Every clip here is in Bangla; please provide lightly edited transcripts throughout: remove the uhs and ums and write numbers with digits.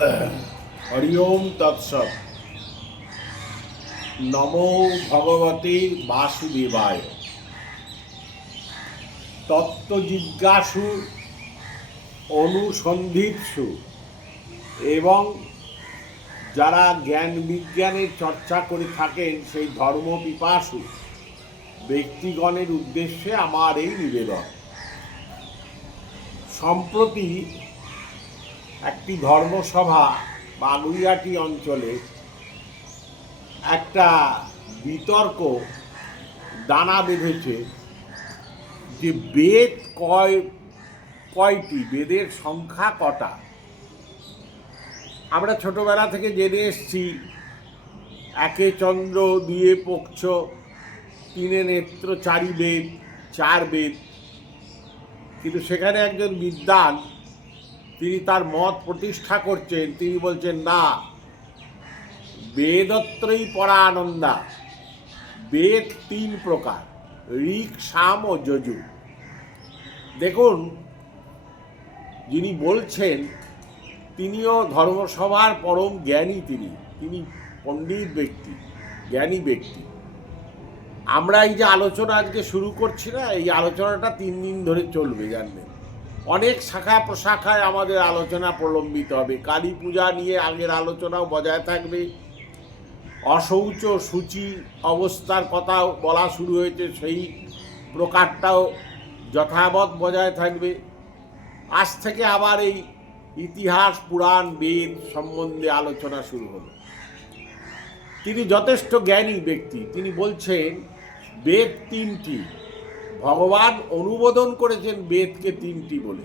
হরি ওম তৎসৎ। নমো ভগবতে বাসুদেবায়। তত্ত্বজিজ্ঞাসু, অনুসন্ধিৎসু এবং যারা জ্ঞান বিজ্ঞানের চর্চা করে থাকেন সেই ধর্মপিপাসু ব্যক্তিগণের উদ্দেশ্যে আমার এই নিবেদন। সম্প্রতি একটি ধর্মসভা বাগুইয়াটি অঞ্চলে একটা বিতর্ক দানা বেঁধেছে যে বেদ কয়টি, বেদের সংখ্যা কটা। আমরা ছোটবেলা থেকে জেনে এসছি, একে চন্দ্র, দুয়ে পক্ষ, তিনে নেত্র, চারি বেদ, চার বেদ। কিন্তু সেখানে একজন বিদ্বান তিনি তার মত প্রতিষ্ঠা করছেন। তিনি বলছেন না, বেদত্রয়ী পরা আনন্দা। বেদ তিন প্রকার, ঋক, সাম ও যজু। দেখুন, যিনি বলছেন তিনিও ধর্মসভার পরম জ্ঞানী। তিনি পণ্ডিত ব্যক্তি, জ্ঞানী ব্যক্তি। আমরা এই যে আলোচনা আজকে শুরু করছি না, এই আলোচনাটা 3 দিন ধরে চলবে, জানবেন। অনেক শাখা প্রশাখায় আমাদের আলোচনা প্রলম্বিত হবে। কালী পূজা নিয়ে আগের আলোচনাও বজায় থাকবে। অশৌচ সূচি অবস্থার কথাও বলা শুরু হয়েছে, সেই প্রকারটাও যথাবৎ বজায় থাকবে। আজ থেকে আবার এই ইতিহাস, পুরাণ, বেদ সম্বন্ধে আলোচনা শুরু হলো। তিনি যথেষ্ট জ্ঞানী ব্যক্তি। তিনি বলছেন বেদ 3টি। ভগবান অনুমোদন করেছেন বেদকে 3টি বলে।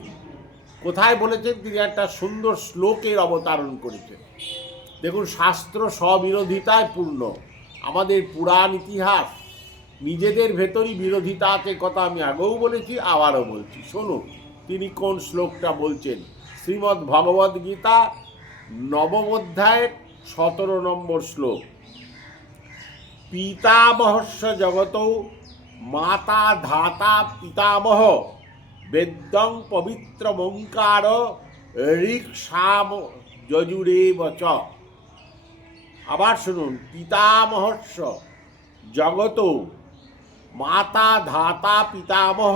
কোথায় বলেছেন? তিনি একটা সুন্দর শ্লোকের অবতারণ করেছেন। দেখুন, শাস্ত্র স্ববিরোধিতায় পূর্ণ। আমাদের পুরাণ ইতিহাস নিজেদের ভেতরই বিরোধিতা আছে, কথা আমি আগেও বলেছি, আবারও বলছি। শুনুন তিনি কোন শ্লোকটা বলছেন। শ্রীমদ্ ভগবদ্ গীতা 9ম অধ্যায়ের 17 নম্বর শ্লোক। পিতামহস্য জগতৌ মাতা ধাতা পিতামহ বেদং পবিত্রমঙ্কার ঋক সাম যজুরেব চ। আবার শুনুন, পিতামহস্য জগতৌ মাতা ধাতা পিতামহ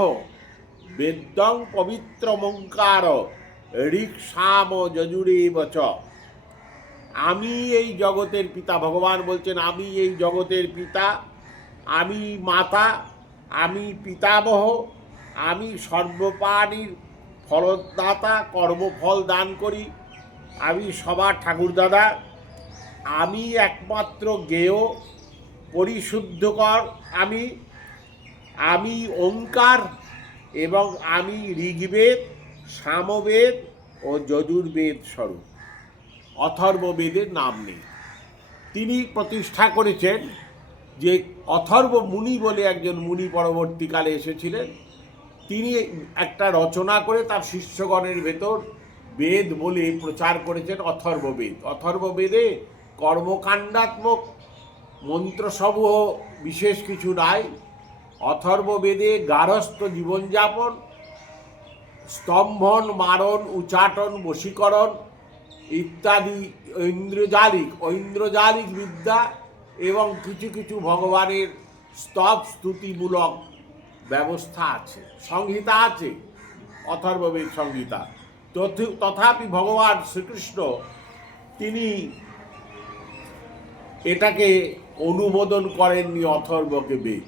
বেদং পবিত্রমঙ্কার ঋক সাম যজুরেব চ। আমি এই জগতের পিতা। ভগবান বলছেন আমি এই জগতের পিতা, আমি মাতা, আমি পিতামহ, আমি সর্বপ্রাণীর ফলদাতা, কর্মফল দান করি, আমি সবার ঠাকুরদাদা, আমি একমাত্র জ্ঞেয়, পরিশুদ্ধকর, আমি ওঙ্কার, এবং আমি ঋগ্বেদ, সামবেদ ও যজুর্বেদ স্বরূপ। অথর্ববেদের নাম নেই। তিনি প্রতিষ্ঠা করেছেন যে অথর্ব মুনি বলে একজন মুনি পরবর্তীকালে এসেছিলেন। তিনি একটা রচনা করে তার শিষ্যগণের ভেতর বেদ বলে প্রচার করেছেন অথর্ববেদ। অথর্ববেদে কর্মকাণ্ডাত্মক মন্ত্রসমূহ বিশেষ কিছু নাই। অথর্ববেদে গার্হস্থ্য জীবনযাপন, স্তম্ভন, মারণ, উচ্চাটন, বশীকরণ ইত্যাদি ঐন্দ্রজালিক বিদ্যা এবং কিছু কিছু ভগবানের স্তব স্তুতিমূলক ব্যবস্থা আছে, সংহিতা আছে, অথর্ববেদ সংহিতা। তথাপি ভগবান শ্রীকৃষ্ণ তিনি এটাকে অনুমোদন করেননি, অথর্বকে বেদ।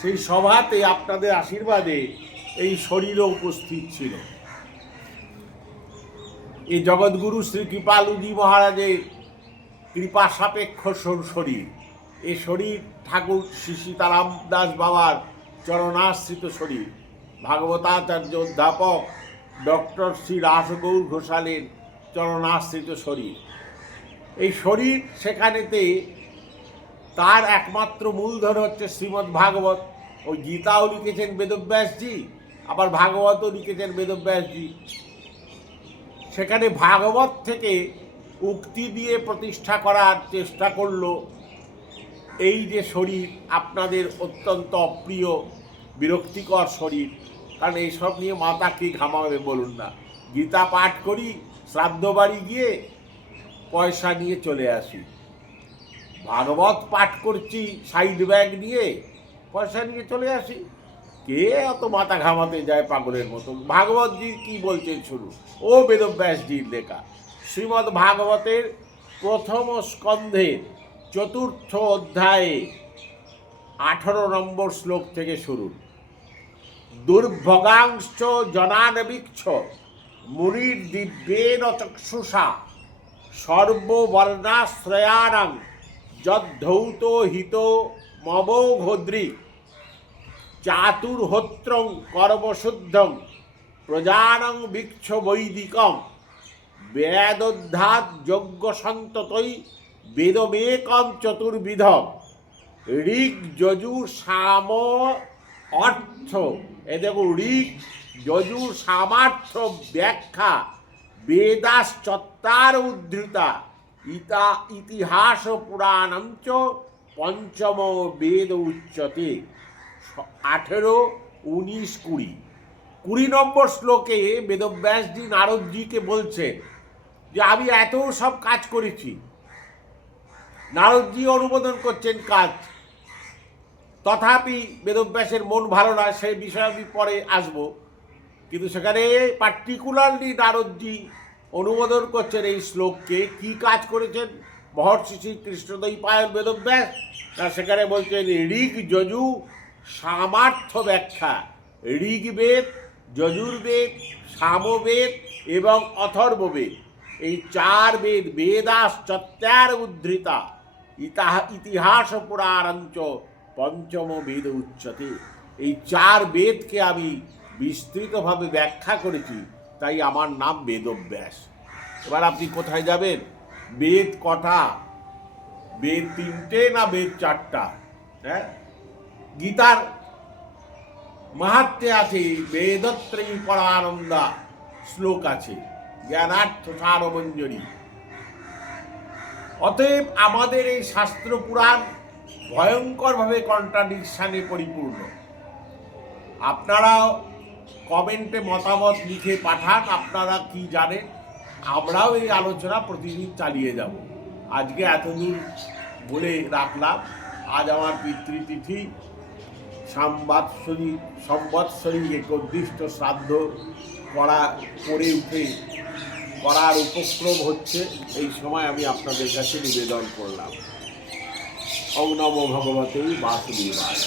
সেই সভাতে আপনাদের আশীর্বাদে এই শরীরও উপস্থিত ছিল। এই জগৎগুরু শ্রী কৃপালুজি মহারাজের কৃপা সাপেক্ষ শরীর। এই শরীর ঠাকুর শ্রী সীতারাম দাস বাবার চরণাশ্রিত শরীর। ভাগবতাচার্য অধ্যাপক ডক্টর শ্রী রাসগৌর ঘোষালের চরণাশ্রিত শরীর। এই শরীর সেখানেতে তার একমাত্র মূলধন হচ্ছে শ্রীমদ্ ভাগবত। ওই গীতাও লিখেছেন বেদব্যাসজি, আবার ভাগবতও লিখেছেন বেদব্যাসজি। সেখানে ভাগবত থেকে উক্তি দিয়ে প্রতিষ্ঠা করার চেষ্টা করল এই যে শরীর আপনাদের অত্যন্ত অপ্রিয়, বিরক্তিকর শরীর। কারণ এইসব নিয়ে মাথা কি ঘামাবে বলুন না। গীতা পাঠ করি, শ্রাদ্ধ বাড়ি গিয়ে পয়সা নিয়ে চলে আসি, ভাগবত পাঠ করছি সাইড ব্যাগ নিয়ে পয়সা নিয়ে চলে আসি। কে অত মাথা ঘামাতে যায় পাগলের মতো? ভাগবতজি কি বলছেন শুনুন। ও বেদব্যাসজির লেখা শ্রীমদ্ ভাগবতের প্রথম স্কন্ধের 4th অধ্যায়ে 18 নম্বর শ্লোক থেকে শুরু। দুর্ভগাংশ্চ জনানবীক্ষ মুনির দিব্যেন চক্ষুষা সর্ববর্ণাশ্রয়াণং যদ্ধৌত হিত মমোঘদ্রি চাতুর্হোত্রং কর্মশুদ্ধং প্রজানং বীক্ষ বৈদিকম বেদোদ্ধাত যজ্ঞ সন্ততৈ বেদমেকম চতুর্বিধম ঋগ যজু সাম অর্থ। এ দেখো, ঋগ যজু সামার্থ ব্যাখ্যা বেদাশ্চত্বার উদ্ধৃতা ইতিহাস পুরাণম চ পঞ্চম বেদ উচ্যতে। 18, 19, 20 নম্বর শ্লোকে বেদব্যাসজি নারদজিকে বলছেন যে আমি এত সব কাজ করেছি। নারদজি অনুমোদন করছেন কাজ, তথাপি বেদব্যাসের মন ভালো না, সেই বিষয়ে আমি পরে আসব। কিন্তু সেখানে পার্টিকুলারলি নারদজি অনুমোদন করছেন এই শ্লোককে। কি কাজ করেছেন মহর্ষি শ্রী কৃষ্ণদ্বৈপায়ন বেদব্যাস? না, সেখানে বলছেন ঋগ যজু সামার্থ্য ব্যাখ্যা। ঋগ্বেদ, যজুর্বেদ, সামবেদ এবং অথর্ববেদ, এই 4 বেদ বেদাশ্চত্বার উদ্ধৃতা ইতিহাস পুরাণঞ্চ পঞ্চম বেদ উচ্যতে। এই 4 বেদকে আমি বিস্তৃতভাবে ব্যাখ্যা করেছি, তাই আমার নাম বেদব্যাস। এবার আপনি কোথায় যাবেন? বেদ কটা? বেদ 3টে না বেদ 4টা? হ্যাঁ, গীতার মাহাত্ম্যে আছে বেদত্রয়ী পরানন্দা শ্লোক আছে, জ্ঞানার্থ সারমঞ্জরি। অতএব আমাদের এই শাস্ত্র পুরাণ ভয়ঙ্করভাবে কন্ট্রাডিকশানে পরিপূর্ণ। আপনারাও কমেন্টে মতামত লিখে পাঠান, আপনারা কি জানেন। আমরাও এই আলোচনা প্রতিদিন চালিয়ে যাব। আজকে এতদূর বলে রাখলাম। আজ আমার পিতৃতিথি, সম্বৎসরিক একদিষ্ট শ্রাদ্ধ করে উঠে করার উপক্রম হচ্ছে। এই সময় আমি আপনাদের কাছে নিবেদন করলাম। ওং নমো ভগবতে বাসুদেবায়।